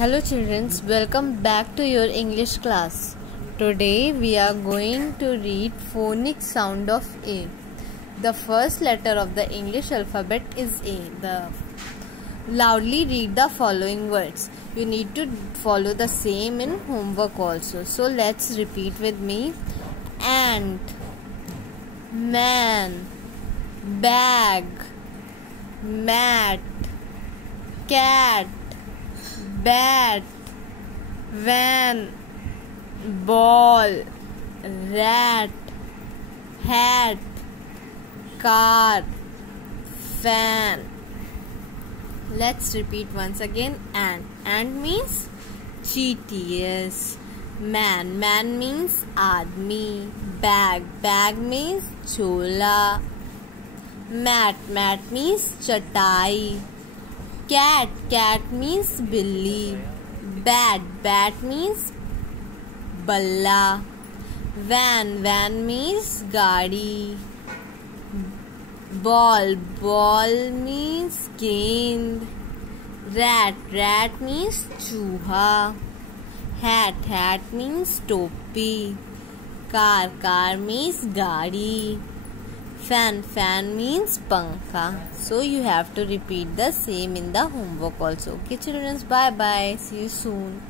Hello children, welcome back to your English class. Today we are going to read phonic sound of A. The first letter of the English alphabet is A. Loudly read the following words. You need to follow the same in homework also. So let's repeat with me. Ant, man, bag, mat, cat, bat, van, ball, rat, hat, car, fan. Let's repeat once again. Ant means cheetah. Yes. Man means admi. Bag means chola. Mat means chatai. Cat means billy. Bat means balla. Van means gaadi. Ball means gend. Rat means chooha. Hat means topi. Car means gaadi. Fan means pankha. So you have to repeat the same in the homework also. Okay children, bye bye. See you soon.